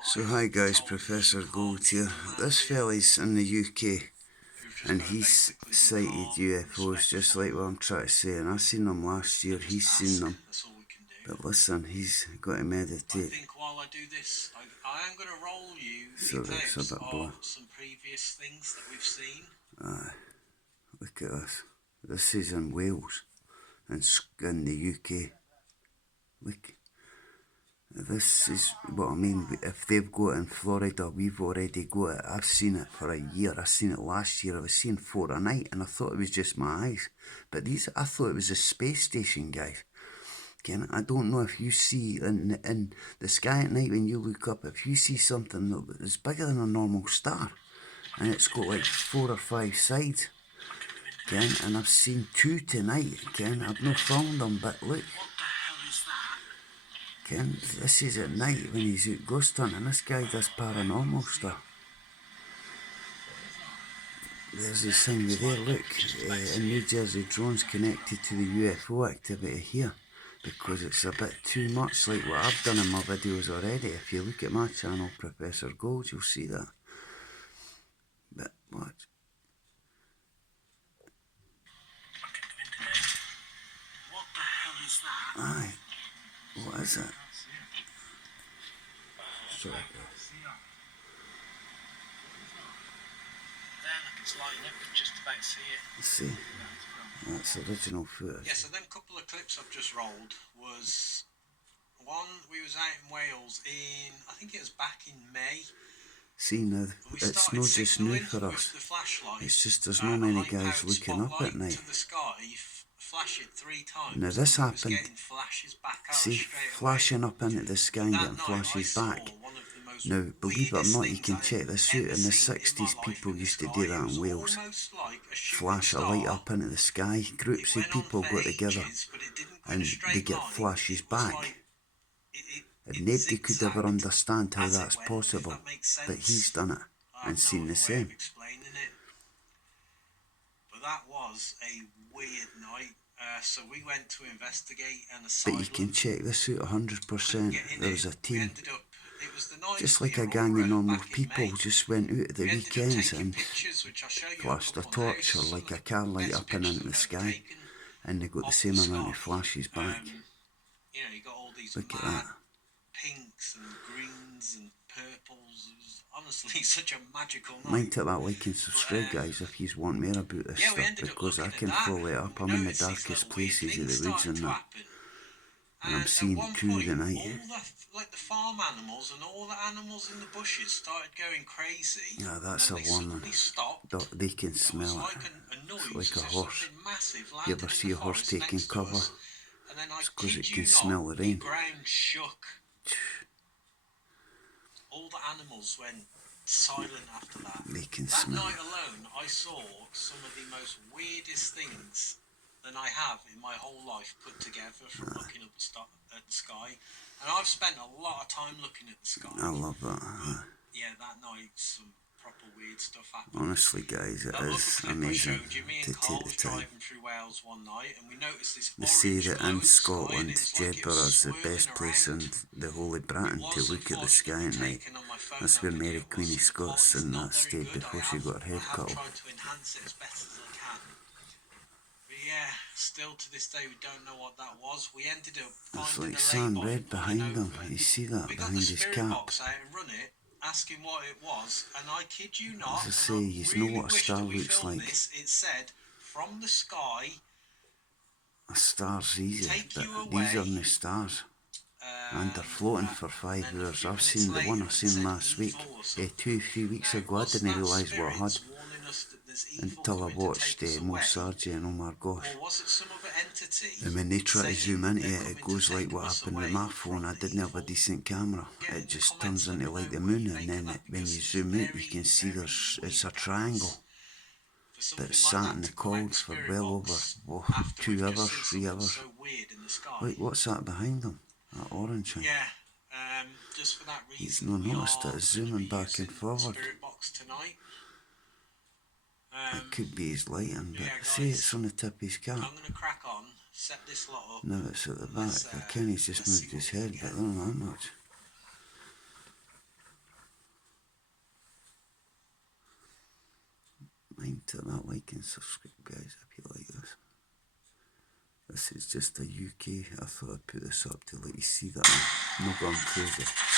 So hi guys, Professor Gold here. This fella's in the UK and he's sighted UFOs just like what I'm trying to say, and I seen them last year, he's seen them. But listen, he's got to meditate. So that's a bit blur. Look at this. This is in Wales and in the UK. Look. This is what I mean. If they've got it in Florida, we've already got it. I've seen it for a year. I seen it last year. I was seeing 4 a night and I thought it was just my eyes. But I thought it was a space station, guys. Again, I don't know if you see in the sky at night when you look up, if you see something that is bigger than a normal star and it's got like 4 or 5 sides. Again, and I've seen 2 tonight. Again, I've not found them, but look. Ken, this is at night when he's out ghost hunting. This guy does paranormal stuff. There's this thing with there, look, in New Jersey, drones connected to the UFO activity here because it's a bit too much like what I've done in my videos already. If you look at my channel, Professor Gold, you'll see that. But watch. What the hell is that? Aye, what is it? Sorry. It's lighting up, you can just about see it. See, that's original footage. Yeah, so them couple of clips I've just rolled was one, we was out in Wales in, I think it was back in May. See now, it's not just new for us. It's just there's not many guys looking up at night. Flash it 3 times. Now this happened, see, flashing up into the sky and getting flashes back. Now, believe it or not, you can check this out. In the 60s, people used to do that in Wales. Flash a light up into the sky. Groups of people got together and they get flashes back. And nobody could ever understand how that's possible. But he's done it and seen the same. But that was a weird night. So we went to investigate an asylum. But you can check this out 100%. There was a team. Just like a gang of normal people just went out at the weekends and flashed a torch or like a car light up and into the sky, and they got the same amount of flashes back. Look at that. Pinks and greens and purples. It was honestly such a magical night. Mind to that like and subscribe, guys, if you want more about this stuff, because I can follow it up. I'm in the darkest places of the woods and that. And I'm seeing 2 tonight. Like the farm animals and all the animals in the bushes started going crazy. Yeah, that's a warning. They can smell it. It's like a horse. You ever see a horse taking cover? It's because it can smell the rain. The ground shook. All the animals went silent after that. They can smell it. That night alone, I saw some of the most weirdest things than I have in my whole life put together from looking up at the sky. And I've spent a lot of time looking at the sky. I love that. Yeah, that night some proper weird stuff happened. Honestly, guys, it is amazing to take the time. Through Wales one night and we noticed this. They say that in Scotland, Jedburgh is the best place in the whole of Britain to look at the sky at night. That's where Mary Queen of Scots and that stayed before she got her head cut off. Yeah, still to this day we don't know what that was. We ended up it's like sun red behind him. You see that behind his cap? Box out and run it, asking what it was, and I kid you not. As I say, you know what a star looks like. It said from the sky. A star's easy, but these are the stars. And they're floating for 5 hours. I've seen the one I seen last week, 2-3 weeks ago. I didn't realise what I had until I watched Mo Sargent and Omar Gosh. And when they try to zoom into it, it goes like what happened with my phone. I didn't have a decent camera. It just turns into like the moon, and then when you zoom out, you can see it's a triangle. But it sat in the cold for well over 2 hours, 3 hours. Wait, what's that behind them? That orange thing. Yeah, just for that reason. He's not noticed it. It's zooming back and forward. It could be his lighting, but see, it's on the tip of his cap. I'm going to crack on, set this lot up. No, it's at the back. Kenny's just moved his head, but I don't know how much. to that like and subscribe, guys, if you like this. This is just a UK. I thought I'd put this up to let you see that I'm not going crazy.